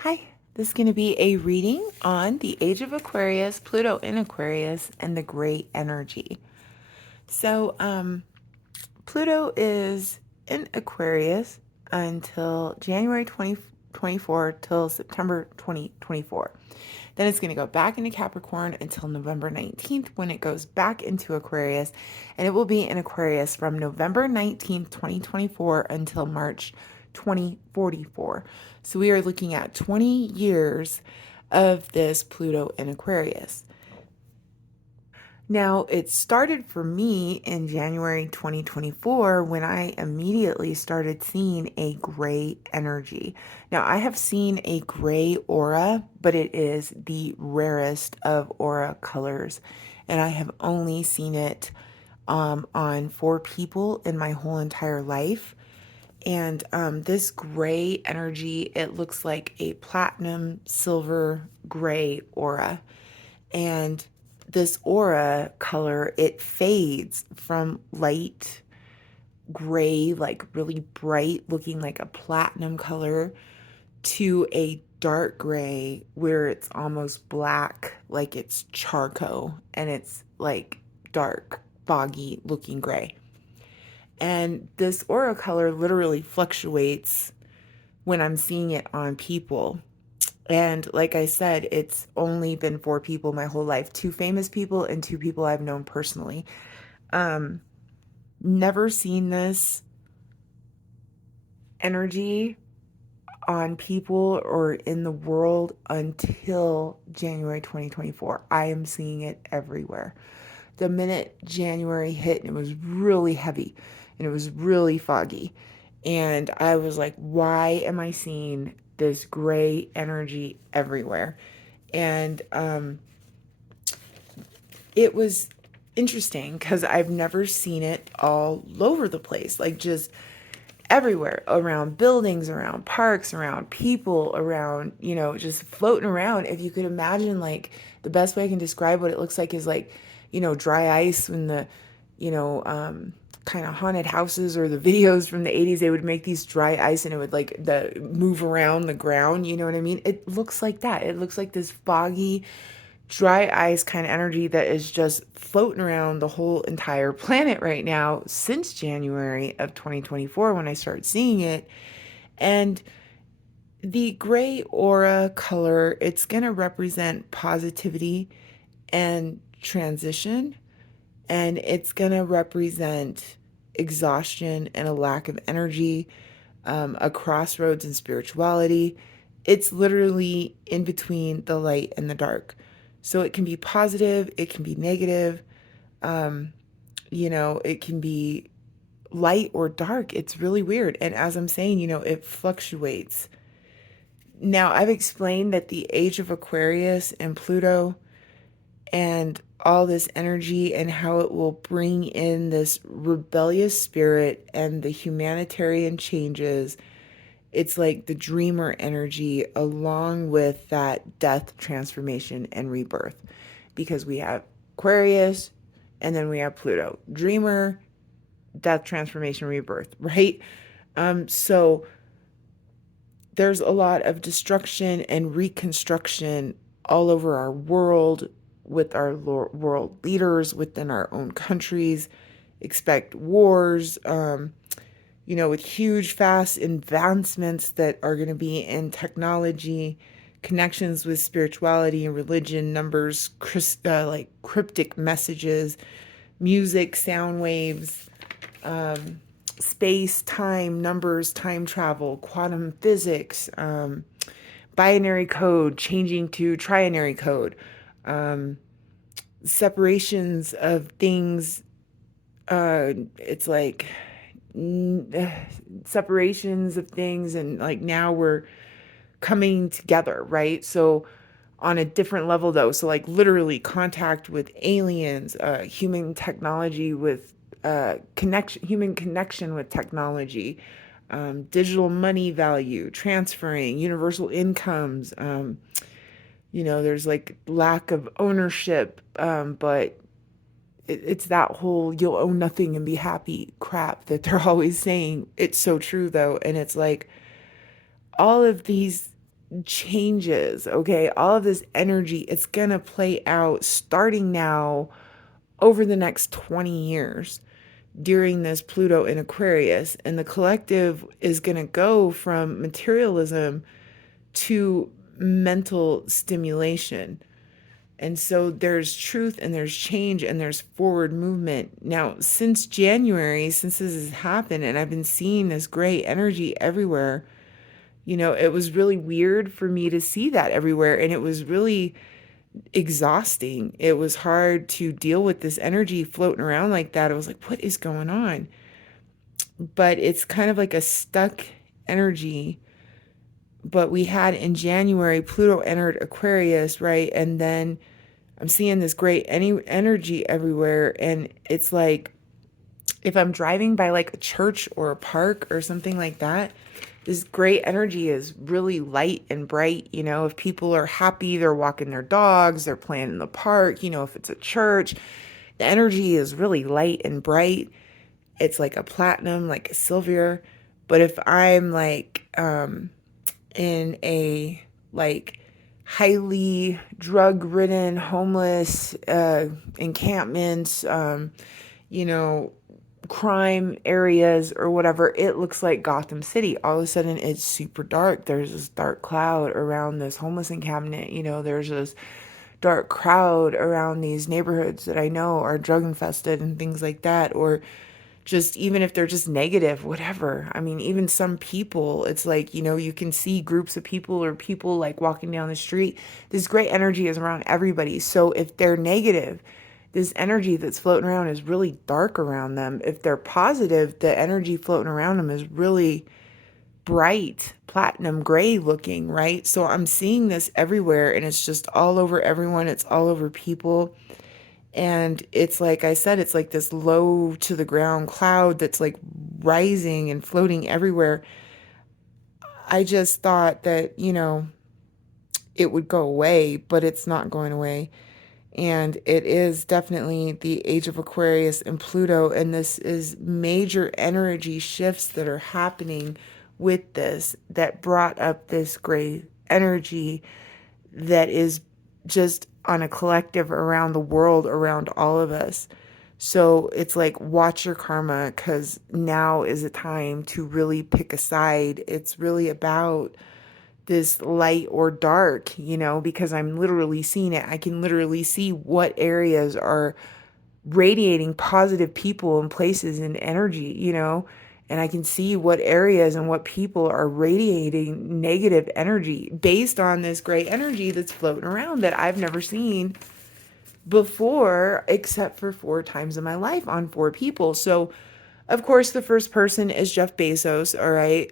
Hi, this is going to be a reading on the age of Aquarius, Pluto in Aquarius, and the great energy. So, Pluto is in Aquarius until January 2024 till September 2024. Then it's going to go back into Capricorn until November 19th when it goes back into Aquarius. And it will be in Aquarius from November 19th, 2024 until March 2044. So we are looking at 20 years of this Pluto in Aquarius. Now, it started for me in January 2024 when I immediately started seeing a gray energy. Now, I have seen a gray aura, but it is the rarest of aura colors. And I have only seen it on 4 people in my whole entire life. And this gray energy, it looks like a platinum silver gray aura. And this aura color, it fades from light gray, like really bright, looking like a platinum color, to a dark gray where it's almost black, like it's charcoal, and it's like dark, foggy looking gray. And this aura color literally fluctuates when I'm seeing it on people. And like I said, it's only been 4 people my whole life, 2 famous people and 2 people I've known personally. Um, Never seen this energy on people or in the world until January 2024. I am seeing it everywhere. The minute January hit, it was really heavy and it was really foggy. And I was like, why am I seeing this gray energy everywhere? And it was interesting because I've never seen it all over the place, like just everywhere, around buildings, around parks, around people, around, just floating around. If you could imagine, like, the best way I can describe what it looks like is like, dry ice when the, you know, um, kind of haunted houses or the videos from the 80s, they would make these dry ice and it would like the move around the ground. You know what I mean? It looks like that. It looks like this foggy, dry ice kind of energy that is just floating around the whole entire planet right now since January of 2024 when I started seeing it. And the gray aura color, it's going to represent positivity and transition, and it's going to represent exhaustion and a lack of energy, a crossroads in spirituality. It's literally in between the light and the dark. So it can be positive, it can be negative, it can be light or dark. It's really weird. And as I'm saying, it fluctuates. Now, I've explained that the age of Aquarius and Pluto and all this energy and how it will bring in this rebellious spirit and the humanitarian changes. It's like the dreamer energy along with that death, transformation, and rebirth. Because we have Aquarius and then we have Pluto. Dreamer, death, transformation, rebirth, right? So there's a lot of destruction and reconstruction all over our world with our world leaders within our own countries. Expect wars, with huge, fast advancements that are going to be in technology, connections with spirituality and religion, numbers, like cryptic messages, music, sound waves, space, time, numbers, time travel, quantum physics, binary code changing to trinary code, separations of things. It's like separations of things, and like now we're coming together, right? So on a different level though, so like literally contact with aliens, human technology with human connection with technology, digital money value transferring, universal incomes. There's like lack of ownership, but it's that whole you'll own nothing and be happy crap that they're always saying. It's so true though. And it's like all of these changes, okay? All of this energy, it's going to play out starting now over the next 20 years during this Pluto in Aquarius. And the collective is going to go from materialism to mental stimulation. And so there's truth and there's change and there's forward movement. Now, since January, since this has happened, and I've been seeing this gray energy everywhere, it was really weird for me to see that everywhere. And it was really exhausting. It was hard to deal with this energy floating around like that. I was like, what is going on? But it's kind of like a stuck energy. But we had in January, Pluto entered Aquarius, right? And then I'm seeing this great energy everywhere. And it's like, if I'm driving by like a church or a park or something like that, this great energy is really light and bright. If people are happy, they're walking their dogs, they're playing in the park, if it's a church, the energy is really light and bright. It's like a platinum, like a silver. But if I'm like in a like highly drug ridden, homeless encampments, you know, crime areas or whatever, it looks like Gotham City. All of a sudden, it's super dark. There's this dark cloud around this homeless encampment. There's this dark crowd around these neighborhoods that I know are drug infested and things like that. Or just even if they're just negative, whatever. I mean, even some people, it's like, you can see groups of people or people like walking down the street. This great energy is around everybody. So if they're negative, this energy that's floating around is really dark around them. If they're positive, the energy floating around them is really bright, platinum gray looking, right? So I'm seeing this everywhere and it's just all over everyone. It's all over people. And it's like I said, it's like this low to the ground cloud that's like rising and floating everywhere. I just thought that, it would go away, but it's not going away. And it is definitely the age of Aquarius and Pluto. And this is major energy shifts that are happening with this that brought up this gray energy that is just on a collective around the world, around all of us. So it's like, watch your karma, because now is a time to really pick a side. It's really about this light or dark, because I'm literally seeing it. I can literally see what areas are radiating positive people and places and energy, and I can see what areas and what people are radiating negative energy based on this gray energy that's floating around that I've never seen before, except for 4 times in my life on 4 people. So, of course, the first person is Jeff Bezos, all right?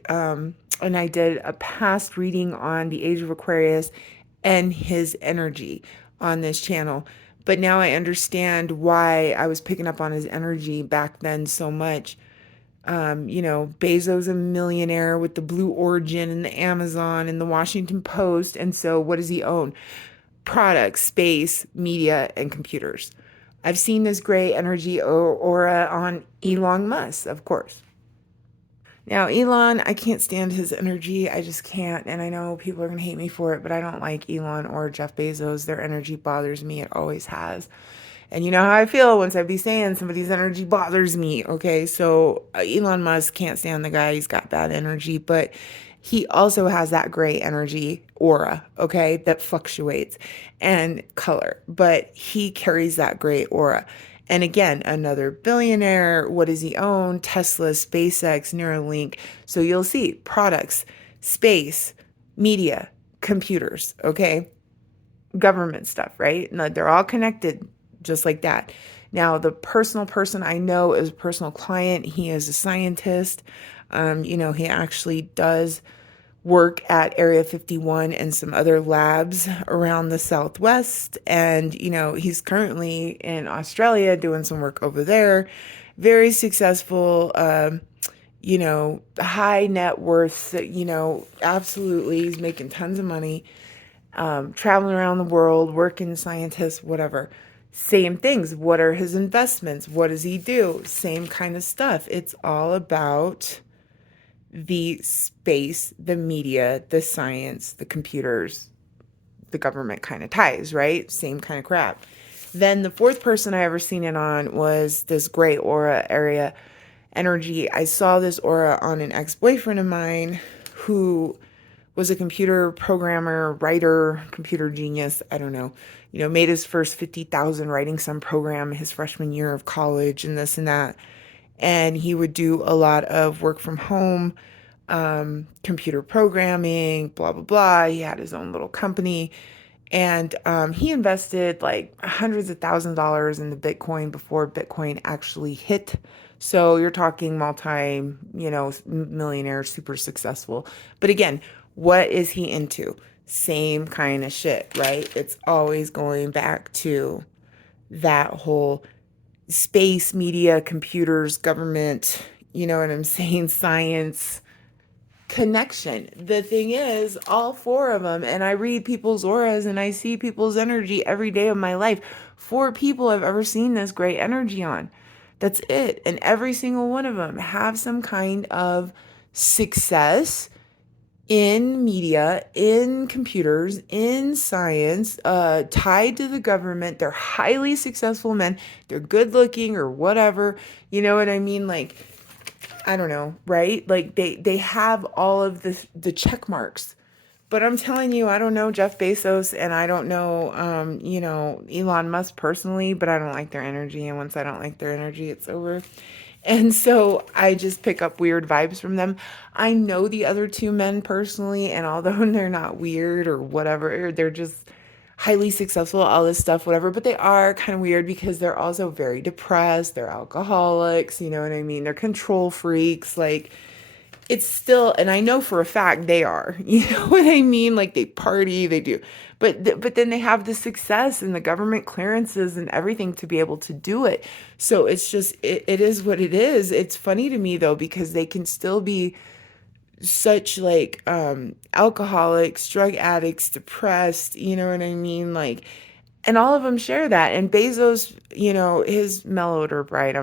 And I did a past reading on the age of Aquarius and his energy on this channel. But now I understand why I was picking up on his energy back then so much. Bezos a millionaire with the Blue Origin and the Amazon and the Washington Post. And so what does he own? Products, space, media, and computers. I've seen this gray energy aura on Elon Musk, of course. Now, Elon, I can't stand his energy. I just can't. And I know people are going to hate me for it, but I don't like Elon or Jeff Bezos. Their energy bothers me. It always has. And you know how I feel once I be saying somebody's energy bothers me. Okay, so Elon Musk, can't stand the guy. He's got bad energy, but he also has that gray energy aura, okay, that fluctuates and color, but he carries that gray aura. And again, another billionaire. What does he own? Tesla, SpaceX, Neuralink. So you'll see products, space, media, computers, okay? Government stuff, right? No, they're all connected just like that. Now, the personal person I know is a personal client. He is a scientist. He actually does work at Area 51 and some other labs around the Southwest. And, he's currently in Australia doing some work over there. Very successful, high net worth, absolutely. He's making tons of money, traveling around the world, working scientist, whatever. Same things. What are his investments? What does he do? Same kind of stuff. It's all about the space, the media, the science, the computers, the government kind of ties, right? Same kind of crap. Then the fourth person I ever seen it on was this gray aura area energy. I saw this aura on an ex-boyfriend of mine who was a computer programmer, writer, computer genius. I don't know. Made his first 50,000 writing some program his freshman year of college and this and that. And he would do a lot of work from home, computer programming, blah, blah, blah. He had his own little company. And he invested like hundreds of thousands of dollars in the Bitcoin before Bitcoin actually hit. So you're talking millionaire, super successful. But again, what is he into? Same kind of shit, right? It's always going back to that whole space, media, computers, government, you know what I'm saying? Science connection. The thing is, all four of them, and I read people's auras and I see people's energy every day of my life. Four people I've ever seen this great energy on. That's it. And every single one of them have some kind of success in media, in computers, in science, tied to the government. They're highly successful men. They're good looking or whatever. You know what I mean? Like, I don't know, right? Like they have all of the check marks. But I'm telling you, I don't know Jeff Bezos and I don't know Elon Musk personally, but I don't like their energy, and once I don't like their energy, it's over. And so I just pick up weird vibes from them. I know the other two men personally, and although they're not weird or whatever, they're just highly successful, all this stuff, whatever, but they are kind of weird because they're also very depressed. They're alcoholics, you know what I mean? They're control freaks. Like, it's still, and I know for a fact they are, you know what I mean? Like, they party, they do. But then they have the success and the government clearances and everything to be able to do it. So it's just, it is what it is. It's funny to me though, because they can still be such like alcoholics, drug addicts, depressed, you know what I mean? Like, and all of them share that. And Bezos, his mellowed or bride,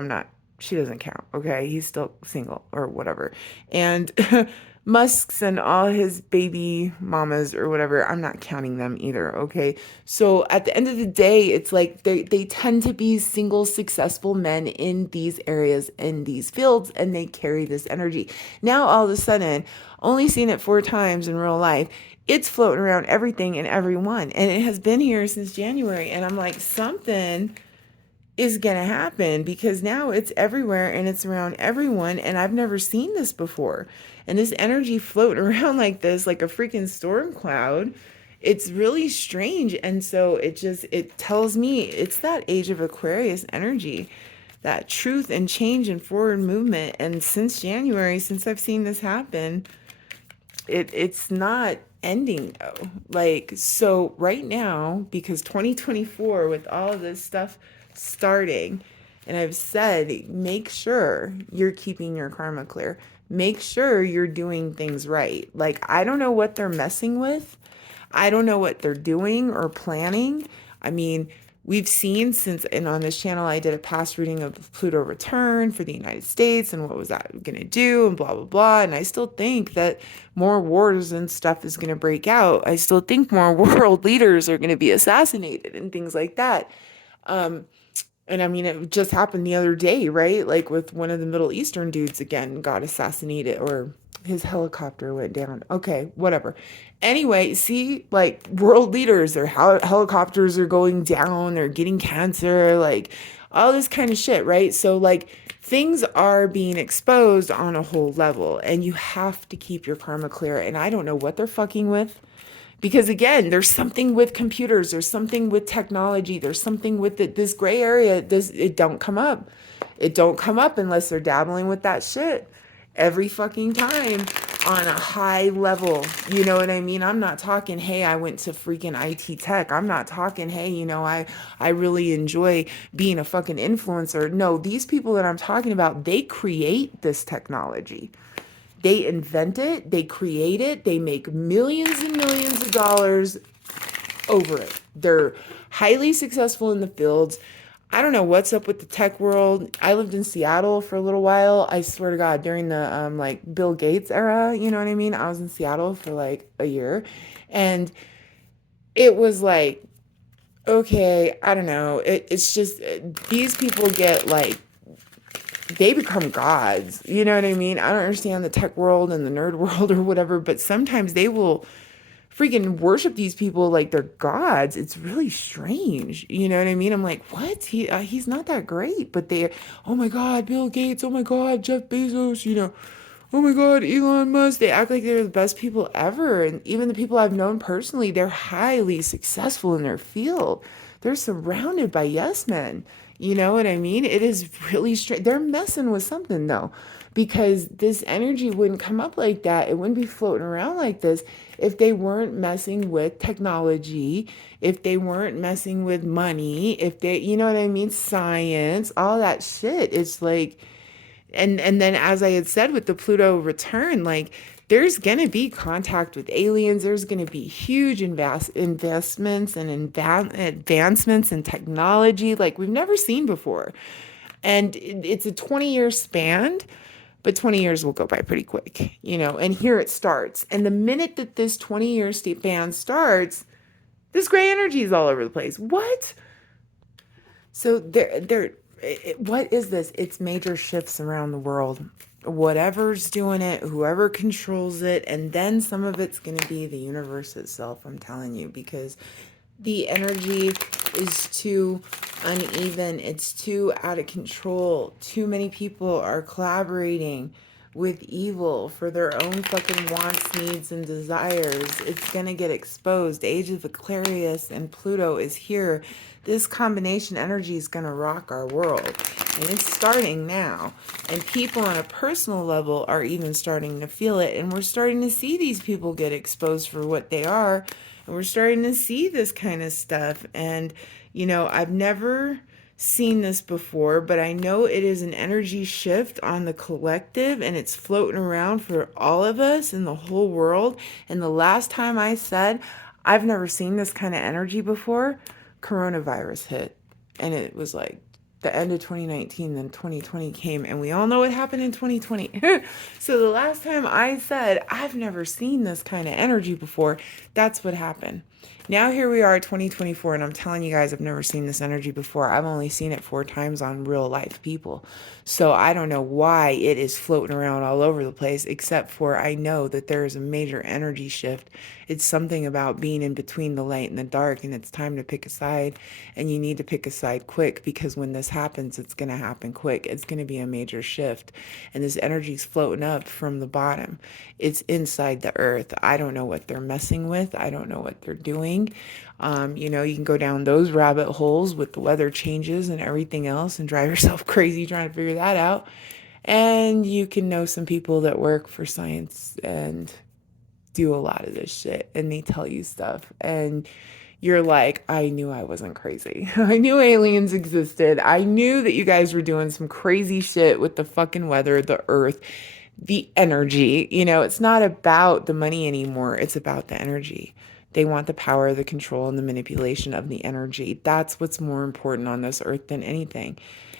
she doesn't count, okay? He's still single or whatever. And Musk's and all his baby mamas or whatever, I'm not counting them either, okay? So at the end of the day, it's like they tend to be single successful men in these areas, in these fields, and they carry this energy. Now all of a sudden, only seen it 4 times in real life, it's floating around everything and everyone. And it has been here since January. And I'm like, something is going to happen because now it's everywhere and it's around everyone. And I've never seen this before. And this energy floating around like this, like a freaking storm cloud, it's really strange. And so it tells me it's that age of Aquarius energy, that truth and change and forward movement. And since January, since I've seen this happen, it's not ending though. Like, so right now, because 2024 with all of this stuff starting, and I've said, make sure you're keeping your karma clear. Make sure you're doing things right. Like, I don't know what they're messing with. I don't know what they're doing or planning. I mean, we've seen since, and on this channel, I did a past reading of Pluto return for the United States and what was that going to do and blah, blah, blah. And I still think that more wars and stuff is going to break out. I still think more world leaders are going to be assassinated and things like that. And I mean, it just happened the other day, right? Like with one of the Middle Eastern dudes again got assassinated, or his helicopter went down. Okay, whatever. Anyway, see, like world leaders, their helicopters are going down, they're getting cancer, like all this kind of shit, right? So like things are being exposed on a whole level, and you have to keep your karma clear. And I don't know what they're fucking with. Because again, there's something with computers, there's something with technology, there's something with this gray area. It don't come up. It don't come up unless they're dabbling with that shit every fucking time on a high level. You know what I mean? I'm not talking, hey, I went to freaking IT tech. I'm not talking, hey, I really enjoy being a fucking influencer. No, these people that I'm talking about, they create this technology. They invent it, they create it, they make millions and millions of dollars over it. They're highly successful in the fields. I don't know what's up with the tech world. I lived in Seattle for a little while. I swear to God, during the like Bill Gates era, you know what I mean? I was in Seattle for like a year, and it was like, okay, I don't know. It's just these people get like they become gods. You know what I mean? I don't understand the tech world and the nerd world or whatever, but sometimes they will freaking worship these people like they're gods. It's really strange. You know what I mean? I'm like, what? He's not that great, but they, oh my God, Bill Gates. Oh my God, Jeff Bezos. You know, oh my God, Elon Musk. They act like they're the best people ever, and even the people I've known personally, they're highly successful in their field. They're surrounded by yes men. You know what I mean? It is really strange. They're messing with something though, because this energy wouldn't come up like that. It wouldn't be floating around like this if they weren't messing with technology, if they weren't messing with money, if they, you know what I mean? Science, all that shit. It's like, and then as I had said with the Pluto return, like there's gonna be contact with aliens. There's gonna be huge investments and advancements in technology like we've never seen before. And it's a 20-year span, but 20 years will go by pretty quick, you know. And here it starts. And the minute that this 20-year span starts, this gray energy is all over the place. What? So what is this? It's major shifts around the world. Whatever's doing it, whoever controls it, and then some of it's going to be the universe itself, I'm telling you, because the energy is too uneven. It's too out of control. Too many people are collaborating with evil for their own fucking wants, needs, and desires. It's gonna get exposed. Age of Aquarius and Pluto is here. This combination energy is gonna rock our world. And it's starting now. And people on a personal level are even starting to feel it. And we're starting to see these people get exposed for what they are. And we're starting to see this kind of stuff. And, you know, I've never seen this before, but I know it is an energy shift on the collective and it's floating around for all of us in the whole world. And the last time I said, I've never seen this kind of energy before, coronavirus hit. And it was like the end of 2019, then 2020 came, and we all know what happened in 2020. So the last time I said, I've never seen this kind of energy before, that's what happened. Now here we are, 2024, and I'm telling you guys, I've never seen this energy before. I've only seen it 4 times on real life people. So I don't know why it is floating around all over the place, except for I know that there is a major energy shift. It's something about being in between the light and the dark, and it's time to pick a side, and you need to pick a side quick, because when this happens, it's going to happen quick. It's going to be a major shift, and this energy is floating up from the bottom. It's inside the earth. I don't know what they're messing with. I don't know what they're doing. You know, you can go down those rabbit holes with the weather changes and everything else and drive yourself crazy trying to figure that out. And you can know some people that work for science and do a lot of this shit, and they tell you stuff, and you're like, I knew I wasn't crazy. I knew aliens existed. I knew that you guys were doing some crazy shit with the fucking weather, the earth, the energy. You know, it's not about the money anymore. It's about the energy. They want the power, the control, and the manipulation of the energy. That's what's more important on this earth than anything.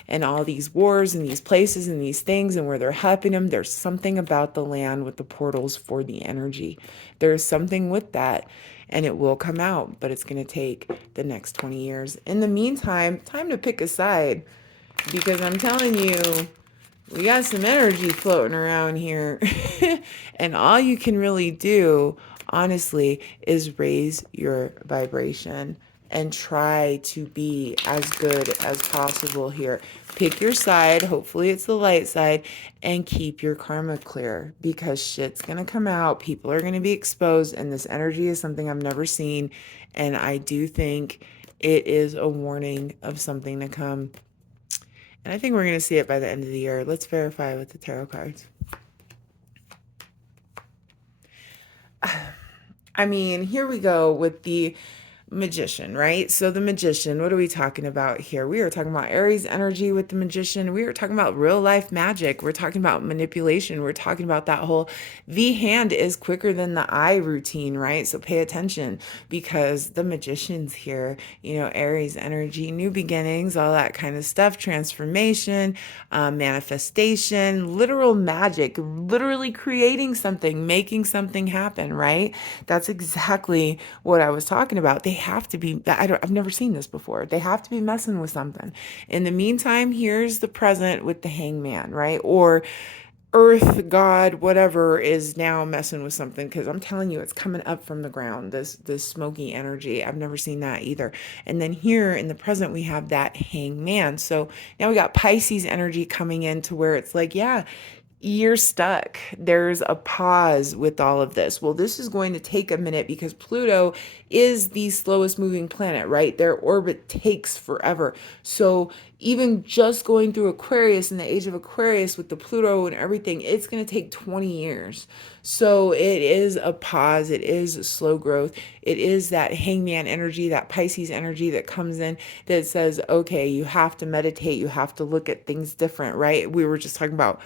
And all these wars and these places and these things and where they're helping them, there's something about the land with the portals for the energy. There's something with that, and it will come out, but it's going to take the next 20 years. In the meantime, time to pick a side, because I'm telling you, we got some energy floating around here. And all you can really do, honestly, is raise your vibration and try to be as good as possible here. Pick your side. Hopefully, it's the light side, and keep your karma clear, because shit's going to come out. People are going to be exposed, and this energy is something I've never seen. And I do think it is a warning of something to come. And I think we're going to see it by the end of the year. Let's verify with the tarot cards. I mean, here we go with the Magician, right? So the magician, what are we talking about here? We are talking about Aries energy with the magician. We are talking about real life magic. We're talking about manipulation. We're talking about that whole the hand is quicker than the eye routine, right? So pay attention because the magician's here, Aries energy, new beginnings, all that kind of stuff, transformation, manifestation, literal magic, literally creating something, making something happen, right? That's exactly what I was talking about. They have to be, I've never seen this before. They have to be messing with something. In the meantime, here's the present with the hangman, right? Or earth god whatever is now messing with something, because I'm telling you it's coming up from the ground, this smoky energy. I've never seen that either. And then here in the present we have that hangman. So now we got Pisces energy coming in to where it's like, yeah, you're stuck. There's a pause with all of this. Well, this is going to take a minute because Pluto is the slowest moving planet, right? Their orbit takes forever. So even just going through Aquarius in the age of Aquarius with the Pluto and everything, it's going to take 20 years. So it is a pause. It is slow growth. It is that hangman energy, that Pisces energy that comes in that says, okay, you have to meditate. You have to look at things different, right? We were just talking about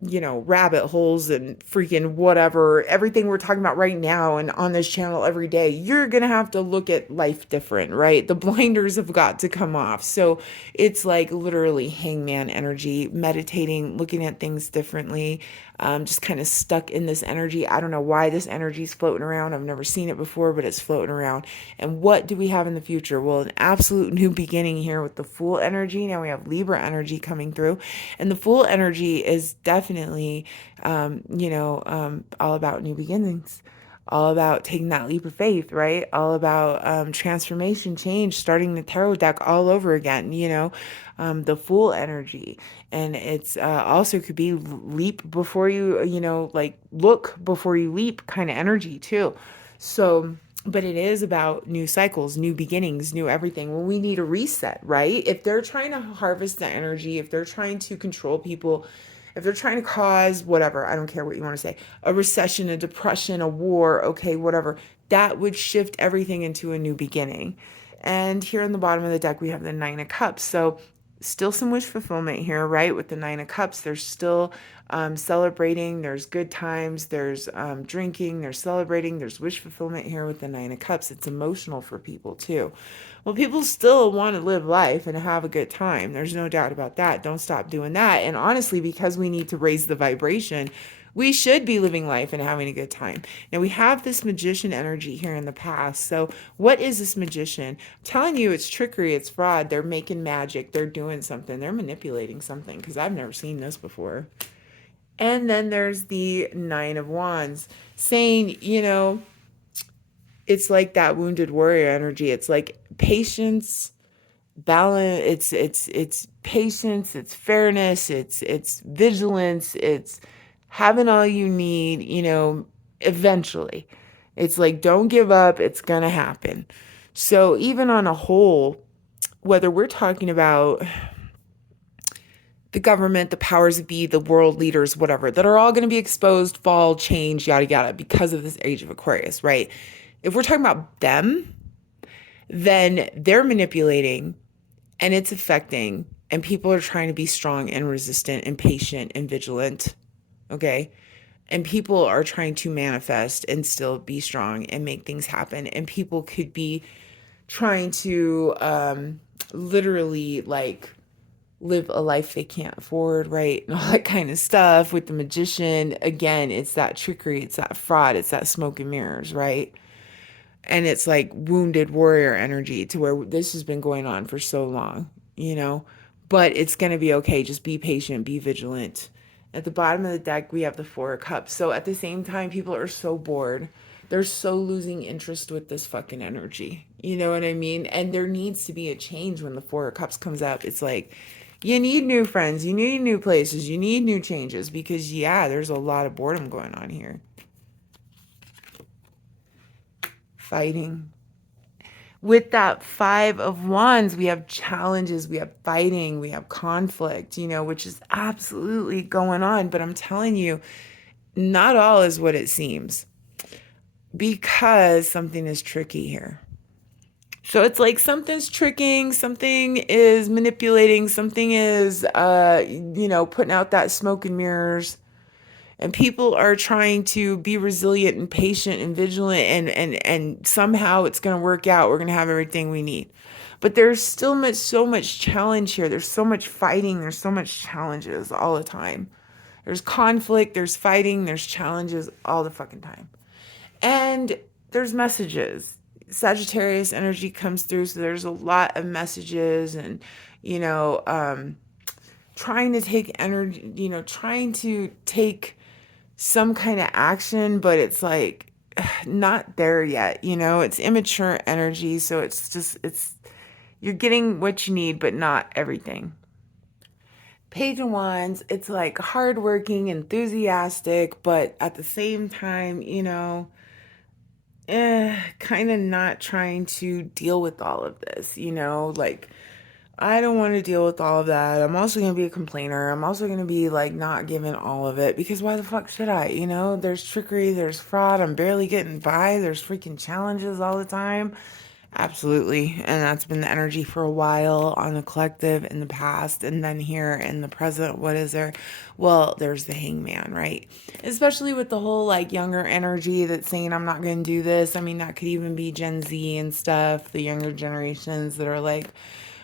rabbit holes and freaking whatever, everything we're talking about right now and on this channel every day, you're going to have to look at life different, right? The blinders have got to come off. So it's like literally hangman energy, meditating, looking at things differently, just kind of stuck in this energy. I don't know why this energy is floating around. I've never seen it before, but it's floating around. And what do we have in the future? Well, an absolute new beginning here with the Fool energy. Now we have Libra energy coming through, and the Fool energy is definitely, all about new beginnings, all about taking that leap of faith, right? All about transformation, change, starting the tarot deck all over again, the Fool energy. And it's also could be leap before you, like look before you leap kind of energy too. So, but it is about new cycles, new beginnings, new everything. Well, we need a reset, right? If they're trying to harvest the energy, if they're trying to control people, if they're trying to cause whatever, I don't care what you want to say, a recession, a depression, a war, okay, whatever, that would shift everything into a new beginning. And here on the bottom of the deck, we have the Nine of Cups. So still some wish fulfillment here, right? With the Nine of Cups, there's still celebrating, there's good times, there's drinking, there's celebrating, there's wish fulfillment here with the Nine of Cups. It's emotional for people too. Well, people still want to live life and have a good time. There's no doubt about that. Don't stop doing that. And honestly, because we need to raise the vibration, we should be living life and having a good time. Now, we have this magician energy here in the past. So, what is this magician? I'm telling you, it's trickery, it's fraud. They're making magic, they're doing something, they're manipulating something, because I've never seen this before. And then there's the Nine of Wands saying, it's like that wounded warrior energy. It's like patience, balance, it's patience, it's fairness, it's vigilance, it's having all you need, eventually. It's like don't give up, it's going to happen. So even on a whole, whether we're talking about the government, the powers that be, the world leaders, whatever, that are all going to be exposed, fall, change, yada, yada, because of this age of Aquarius, right? If we're talking about them, then they're manipulating and it's affecting, and people are trying to be strong and resistant and patient and vigilant, okay? And people are trying to manifest and still be strong and make things happen. And people could be trying to literally like live a life they can't afford, right? And all that kind of stuff with the magician. Again, it's that trickery, it's that fraud, it's that smoke and mirrors, right? And it's like wounded warrior energy to where this has been going on for so long, but it's going to be okay. Just be patient, be vigilant. At the bottom of the deck, we have the Four of Cups. So at the same time, people are so bored. They're so losing interest with this fucking energy. You know what I mean? And there needs to be a change when the Four of Cups comes up. It's like, you need new friends, you need new places, you need new changes because, yeah, there's a lot of boredom going on here. Fighting. With that Five of Wands, we have challenges, we have fighting, we have conflict, which is absolutely going on. But I'm telling you, not all is what it seems. because something is tricky here. So it's like something's tricking, something is manipulating, something is, putting out that smoke and mirrors. And people are trying to be resilient and patient and vigilant, and somehow it's going to work out. We're going to have everything we need. But there's still so much challenge here. There's so much fighting. There's so much challenges all the time. There's conflict, there's fighting, there's challenges all the fucking time. And there's messages. Sagittarius energy comes through, so there's a lot of messages and, you know, trying to take energy, trying to take some kind of action, but it's like not there yet, it's immature energy. So you're getting what you need, but not everything. Page of Wands, it's like hardworking, enthusiastic, but at the same time, kind of not trying to deal with all of this, like I don't want to deal with all of that. I'm also going to be a complainer. I'm also going to be like not giving all of it because why the fuck should I? There's trickery, there's fraud. I'm barely getting by. There's freaking challenges all the time. Absolutely. And that's been the energy for a while on the collective in the past. And then here in the present, what is there? Well, there's the hangman, right? Especially with the whole like younger energy that's saying, I'm not going to do this. I mean, that could even be Gen Z and stuff, the younger generations that are like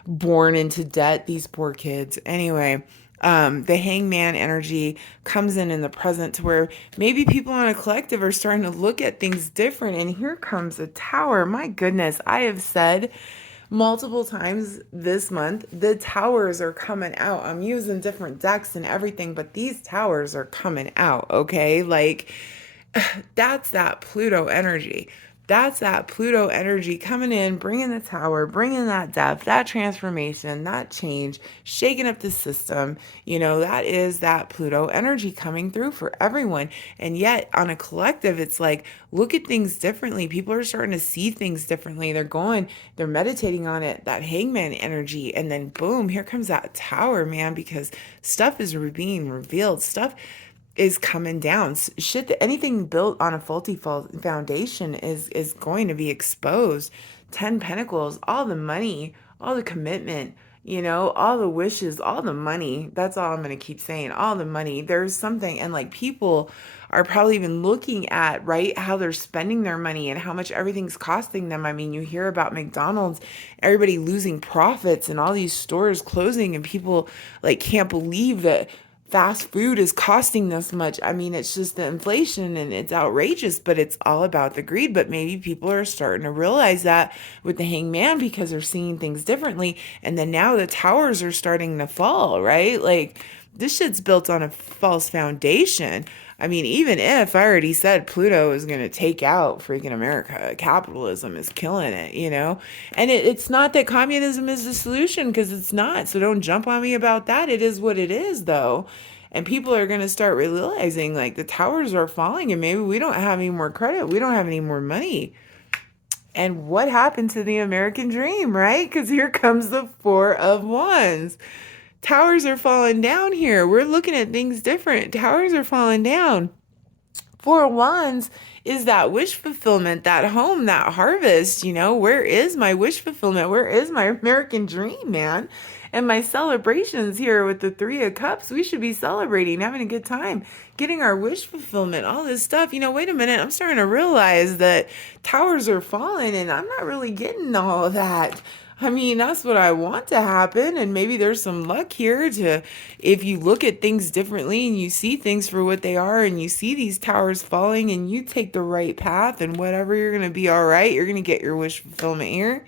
born into debt, these poor kids. Anyway, the hangman energy comes in the present to where maybe people on a collective are starting to look at things different. And here comes a tower. My goodness, I have said multiple times this month, the towers are coming out. I'm using different decks and everything, but these towers are coming out, okay? Like, that's that Pluto energy. That's that Pluto energy coming in, bringing the tower, bringing that depth, that transformation, that change, shaking up the system. That is that Pluto energy coming through for everyone. And yet, on a collective, it's like, look at things differently. People are starting to see things differently. They're meditating on it, that hangman energy. And then, boom, here comes that tower, man, because stuff is being revealed. Stuff is coming down. Shit, anything built on a faulty foundation is going to be exposed. 10 Pentacles, all the money, all the commitment, all the wishes, all the money. That's all I'm going to keep saying. All the money. There's something, and like people are probably even looking at, right, how they're spending their money and how much everything's costing them. I mean, you hear about McDonald's, everybody losing profits and all these stores closing, and people like can't believe that fast food is costing this much. I mean, it's just the inflation and it's outrageous, but it's all about the greed. But maybe people are starting to realize that with the hangman because they're seeing things differently. And then now the towers are starting to fall, right? Like this shit's built on a false foundation. I mean, even if I already said Pluto is going to take out freaking America, capitalism is killing it, And it's not that communism is the solution because it's not. So don't jump on me about that. It is what it is, though. And people are going to start realizing like the towers are falling and maybe we don't have any more credit. We don't have any more money. And what happened to the American dream, right? Because here comes the Four of Wands. Towers are falling down here. We're looking at things different. Towers are falling down. Four of Wands is that wish fulfillment, that home, that harvest. Where is my wish fulfillment? Where is my American dream, man? And my celebrations here with the Three of Cups, we should be celebrating, having a good time, getting our wish fulfillment, all this stuff. Wait a minute, I'm starting to realize that towers are falling and I'm not really getting all of that. I mean, that's what I want to happen. And maybe there's some luck here if you look at things differently and you see things for what they are and you see these towers falling and you take the right path and whatever, you're going to be all right. You're going to get your wish fulfillment here.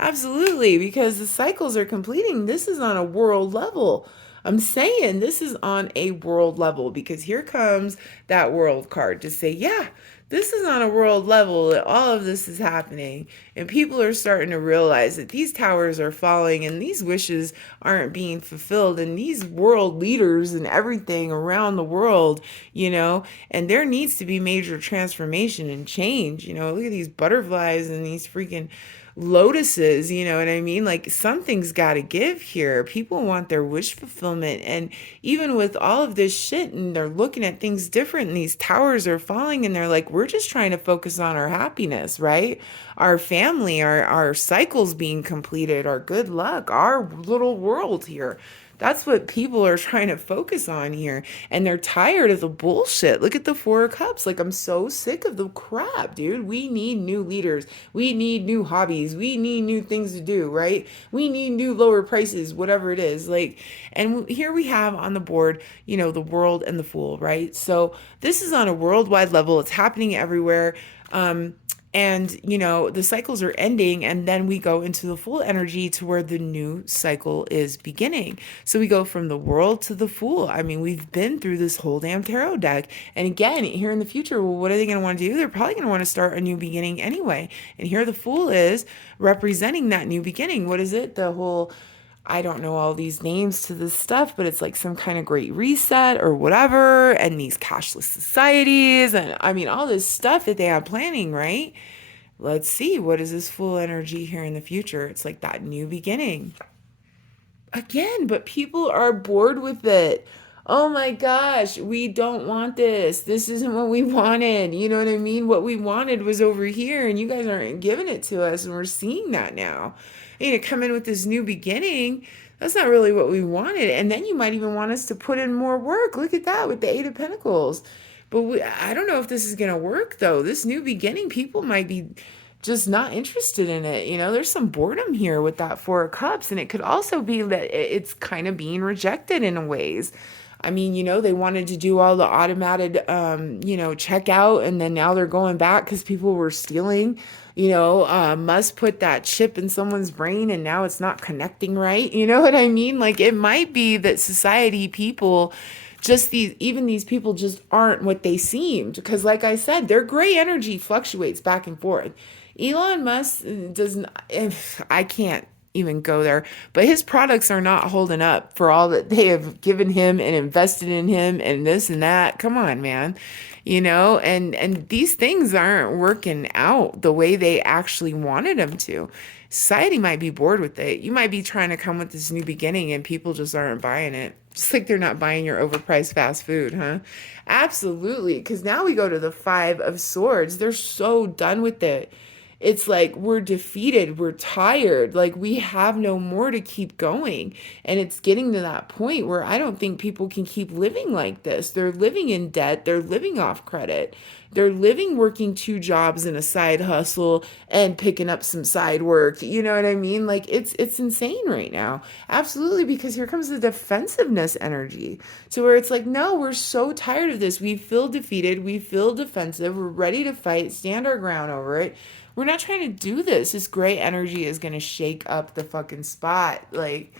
Absolutely, because the cycles are completing. This is on a world level. I'm saying this is on a world level because here comes that world card to say, yeah, this is on a world level that all of this is happening. And people are starting to realize that these towers are falling and these wishes aren't being fulfilled. And these world leaders and everything around the world, and there needs to be major transformation and change. Look at these butterflies and these freaking lotuses, you know what I mean? Like something's got to give here. People want their wish fulfillment. And even with all of this shit, and they're looking at things different, and these towers are falling, and they're like, we're just trying to focus on our happiness, right? Our family, our cycles being completed, our good luck, our little world here. That's what people are trying to focus on here. And they're tired of the bullshit. Look at the Four of Cups. Like, I'm so sick of the crap, dude. We need new leaders. We need new hobbies. We need new things to do, right? We need new lower prices, whatever it is. Like, and here we have on the board, the world and the fool, right? So this is on a worldwide level. It's happening everywhere. Um, and the cycles are ending, and then we go into the full energy to where the new cycle is beginning. So we go from the world to the fool. I mean, we've been through this whole damn tarot deck, and again, here in the future, well, what are they going to want to do? They're probably going to want to start a new beginning anyway. And here the fool is representing that new beginning. What is it? The whole, I don't know all these names to this stuff, but it's like some kind of great reset or whatever, and these cashless societies, and I mean, all this stuff that they have planning, right? Let's see, what is this full energy here in the future? It's like that new beginning. Again, but people are bored with it. Oh my gosh, we don't want this. This isn't what we wanted. You know what I mean? What we wanted was over here, and you guys aren't giving it to us, and we're seeing that now. To come in with this new beginning, that's not really what we wanted. And then you might even want us to put in more work. Look at that with the Eight of Pentacles. But I don't know if this is going to work, though. This new beginning, people might be just not interested in it. There's some boredom here with that Four of Cups, and it could also be that it's kind of being rejected in ways. I mean, they wanted to do all the automated, checkout, and then now they're going back because people were stealing. Musk put that chip in someone's brain, and now it's not connecting right. You know what I mean? Like, it might be that society, people, even these people just aren't what they seemed. Because, like I said, their gray energy fluctuates back and forth. Elon Musk doesn't, I can't even go there, but his products are not holding up for all that they have given him and invested in him and this and that. Come on, man. And these things aren't working out the way they actually wanted them to. Society might be bored with it. You might be trying to come with this new beginning, and people just aren't buying it. Just like they're not buying your overpriced fast food, huh? Absolutely. Because now we go to the Five of Swords. They're so done with it. It's like we're defeated, we're tired, like we have no more to keep going. And it's getting to that point where I don't think people can keep living like this. They're living in debt, they're living off credit. They're living working two jobs and a side hustle and picking up some side work. You know what I mean? Like it's insane right now. Absolutely, because here comes the defensiveness energy. To where it's like, no, we're so tired of this. We feel defeated, we feel defensive, we're ready to fight, stand our ground over it. We're not trying to do this. This gray energy is going to shake up the fucking spot. Like,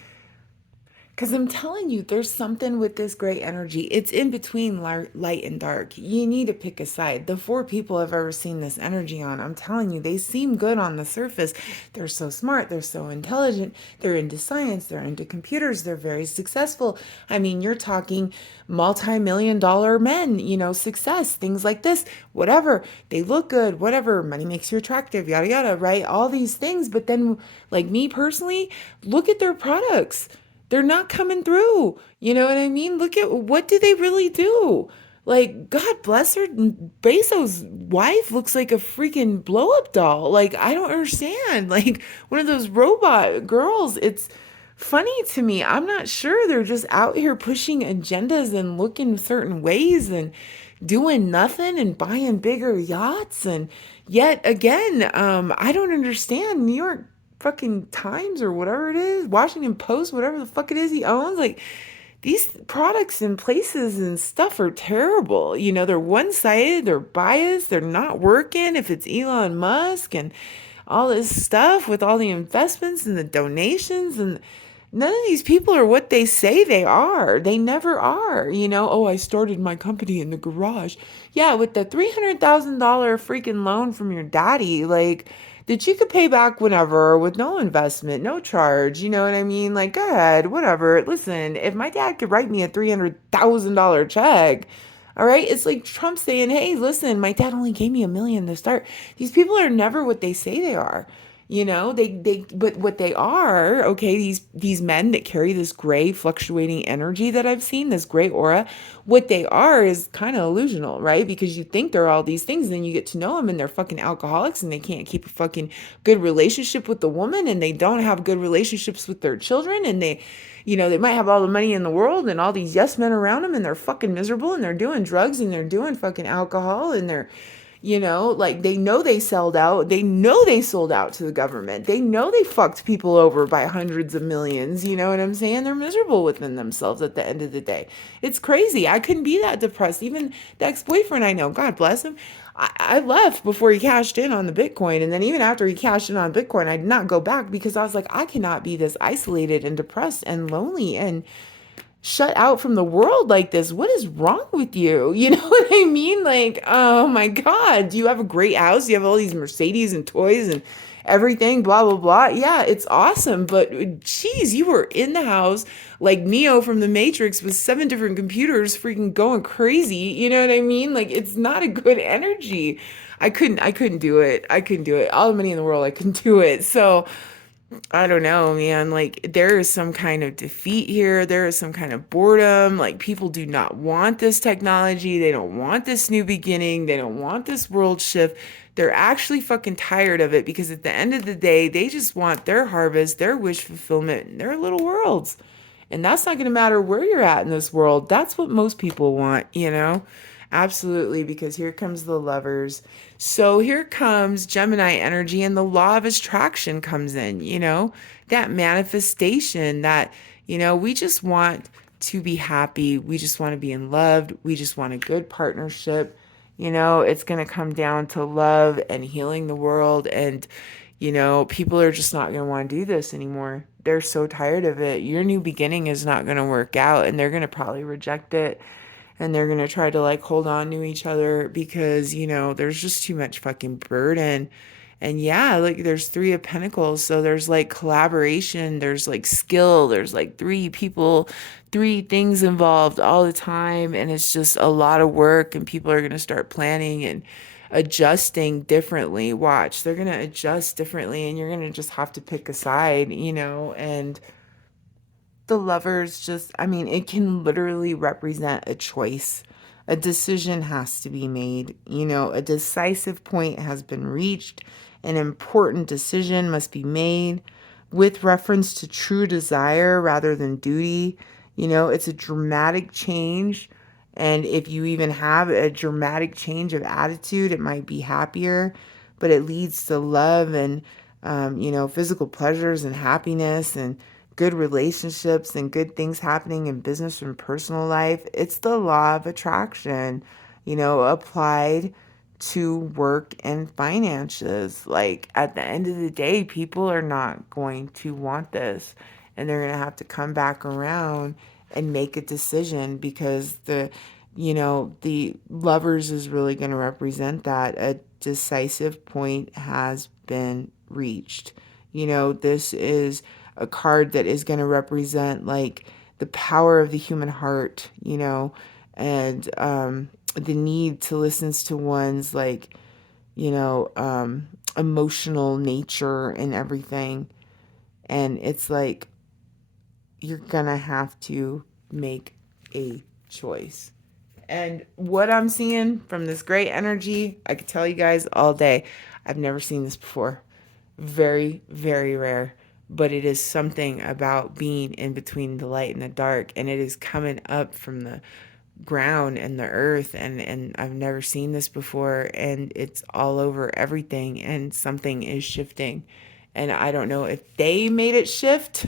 because I'm telling you, there's something with this gray energy. It's in between light and dark. You need to pick a side. The four people I've ever seen this energy on, I'm telling you, they seem good on the surface. They're so smart. They're so intelligent. They're into science. They're into computers. They're very successful. I mean, you're talking multi-million-dollar men, success, things like this, whatever. They look good, whatever. Money makes you attractive, yada, yada, right? All these things. But then, like me personally, look at their products. They're not coming through. You know what I mean? Look at what do they really do? Like, God bless her. Bezos' wife looks like a freaking blow up doll. Like, I don't understand. Like, one of those robot girls. It's funny to me. I'm not sure. They're just out here pushing agendas and looking certain ways and doing nothing and buying bigger yachts. And yet again, I don't understand. New York fucking Times or whatever it is, Washington Post, whatever the fuck it is he owns, like these products and places and stuff are terrible. They're one-sided, they're biased, they're not working. If it's Elon Musk and all this stuff with all the investments and the donations, and none of these people are what they say they are. They never are. Oh, I started my company in the garage. Yeah, with the $300,000 freaking loan from your daddy, like, that you could pay back whenever with no investment, no charge. You know what I mean? Like, go ahead, whatever. Listen, if my dad could write me a $300,000 check, all right, it's like Trump saying, hey, listen, my dad only gave me $1 million to start. These people are never what they say they are. But what they are, okay, these men that carry this gray fluctuating energy that I've seen, this gray aura, what they are is kind of illusional, right? Because you think they're all these things, and then you get to know them, and they're fucking alcoholics, and they can't keep a fucking good relationship with the woman, and they don't have good relationships with their children, and they might have all the money in the world and all these yes men around them, and they're fucking miserable, and they're doing drugs, and they're doing fucking alcohol, and like they know they sold out. They know they sold out to the government. They know they fucked people over by hundreds of millions. You know what I'm saying? They're miserable within themselves at the end of the day. It's crazy. I couldn't be that depressed. Even the ex-boyfriend I know, God bless him, I left before he cashed in on the Bitcoin. And then even after he cashed in on Bitcoin, I did not go back because I was like, I cannot be this isolated and depressed and lonely and shut out from the world like this. What is wrong with you? You know what I mean? Like, oh my God, do you have a great house? You have all these Mercedes and toys and everything, blah, blah, blah. Yeah, it's awesome. But geez, you were in the house like Neo from the Matrix with 7 different computers freaking going crazy. You know what I mean? Like, it's not a good energy. I couldn't do it. I couldn't do it. All the money in the world, I couldn't do it. So, I don't know, man. Like, there is some kind of defeat here. There is some kind of boredom. Like, people do not want this technology. They don't want this new beginning. They don't want this world shift. They're actually fucking tired of it because at the end of the day, they just want their harvest, their wish fulfillment, and their little worlds. And that's not going to matter where you're at in this world. That's what most people want. Absolutely, because here comes the lovers. So here comes Gemini energy, and the law of attraction comes in, that manifestation that, we just want to be happy. We just want to be in love. We just want a good partnership. It's going to come down to love and healing the world. And, people are just not going to want to do this anymore. They're so tired of it. Your new beginning is not going to work out, and they're going to probably reject it, and they're going to try to like hold on to each other because, there's just too much fucking burden. And yeah, like there's 3 of Pentacles. So there's like collaboration, there's like skill, there's like 3 people, 3 things involved all the time. And it's just a lot of work, and people are going to start planning and adjusting differently. Watch, they're going to adjust differently, and you're going to just have to pick a side. And the lovers just, I mean, it can literally represent a choice. A decision has to be made. A decisive point has been reached. An important decision must be made with reference to true desire rather than duty. It's a dramatic change. And if you even have a dramatic change of attitude, it might be happier, but it leads to love and, physical pleasures and happiness and good relationships and good things happening in business and personal life. It's the law of attraction, applied to work and finances. Like at the end of the day, people are not going to want this, and they're going to have to come back around and make a decision because the lovers is really going to represent that a decisive point has been reached. This is a card that is going to represent like the power of the human heart, and the need to listen to one's like, emotional nature and everything. And it's like you're going to have to make a choice. And what I'm seeing from this great energy, I could tell you guys all day. I've never seen this before. Very, very rare. But it is something about being in between the light and the dark. And it is coming up from the ground and the earth. And I've never seen this before. And it's all over everything. And something is shifting. And I don't know if they made it shift,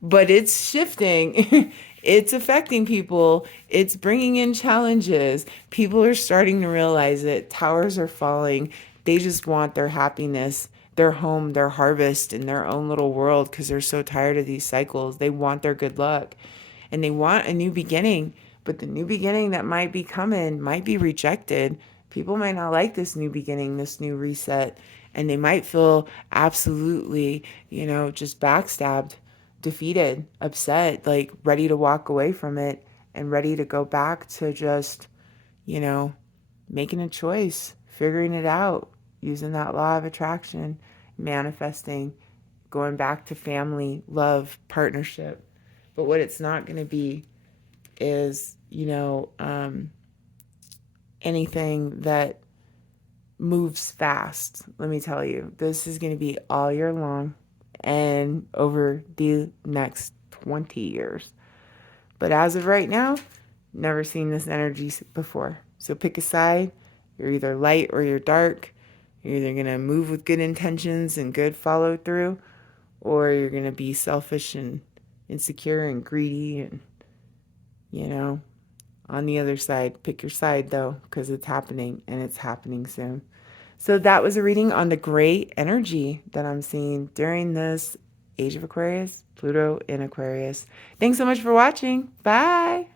but it's shifting. It's affecting people. It's bringing in challenges. People are starting to realize it. Towers are falling. They just want their happiness, their home, their harvest in their own little world because they're so tired of these cycles. They want their good luck, and they want a new beginning. But the new beginning that might be coming might be rejected. People might not like this new beginning, this new reset, and they might feel absolutely, just backstabbed, defeated, upset, like ready to walk away from it and ready to go back to just, you know, making a choice, figuring it out, using that law of attraction manifesting, going back to family, love, partnership. But what it's not going to be is, anything that moves fast. Let me tell you, this is going to be all year long and over the next 20 years. But as of right now, never seen this energy before. So pick a side. You're either light or you're dark. You're either going to move with good intentions and good follow through, or you're going to be selfish and insecure and greedy and, on the other side. Pick your side though, because it's happening and it's happening soon. So that was a reading on the great energy that I'm seeing during this Age of Aquarius, Pluto in Aquarius. Thanks so much for watching. Bye.